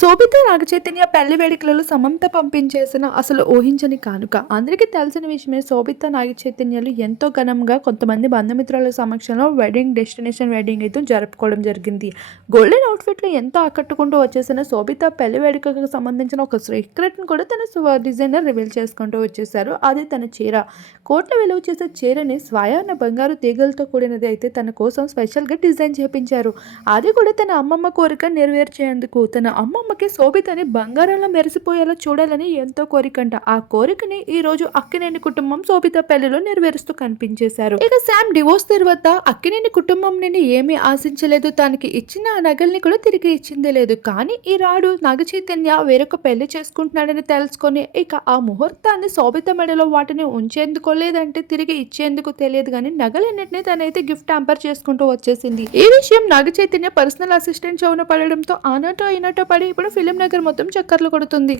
శోభిత నాగచైతన్య పెళ్ళి వేడుకలలో సమంత పంపించేసిన అసలు ఊహించని కానుక. అందరికీ తెలిసిన విషయమే శోభిత నాగచైతన్యలు ఎంతో ఘనంగా కొంతమంది బంధుమిత్రుల సమక్షంలో వెడ్డింగ్ డెస్టినేషన్ వెడ్డింగ్ అయితే జరుపుకోవడం జరిగింది. గోల్డెన్ అవుట్ఫిట్లో ఎంతో ఆకట్టుకుంటూ వచ్చేసిన శోభిత పెళ్ళి వేడుకకు సంబంధించిన ఒక సీక్రెట్ని కూడా తన స్వ- డిజైనర్ రివీల్ చేసుకుంటూ వచ్చేసారు అది తన చీర. కోట్ల విలువ చేసే చీరని స్వయాన బంగారు తీగలతో కూడినది అయితే తన కోసం స్పెషల్గా డిజైన్ చేపించారు. అది కూడా తన అమ్మమ్మ కోరిక నెరవేర్చేందుకు తన అమ్మమ్మ అమ్మమ్మకి శోభితని బంగారంలో మెరిసిపోయేలా చూడాలని ఎంతో కోరికంట. ఆ కోరికని ఈ రోజు అక్కినేని కుటుంబం శోభిత పెళ్ళిలో నెరవేరుస్తూ కనిపించేశారు. ఇక శామ్ డివోర్స్ తర్వాత అక్కినేని కుటుంబం నుండి ఏమీ ఆశించలేదు. తనకి ఇచ్చిన ఆ నగల్ని కూడా తిరిగి ఇచ్చిందే లేదు. కానీ ఈ రాడు నాగ చైతన్య వేరొక పెళ్ళి చేసుకుంటున్నాడని తెలుసుకొని ఇక ఆ ముహూర్తాన్ని శోభిత మెడలో వాటిని ఉంచేందుకో లేదంటే తిరిగి ఇచ్చేందుకు తెలియదు కానీ నగలన్నింటినీ తనైతే గిఫ్ట్ ట్యాంపర్ చేసుకుంటూ వచ్చేసింది. ఈ విషయం నాగ చైతన్య పర్సనల్ అసిస్టెంట్ చౌన పడడంతో ఆనాటో అయినటో పడి ఇప్పుడు ఫిలిం నగర్ మొత్తం చక్కర్లు కొడుతుంది.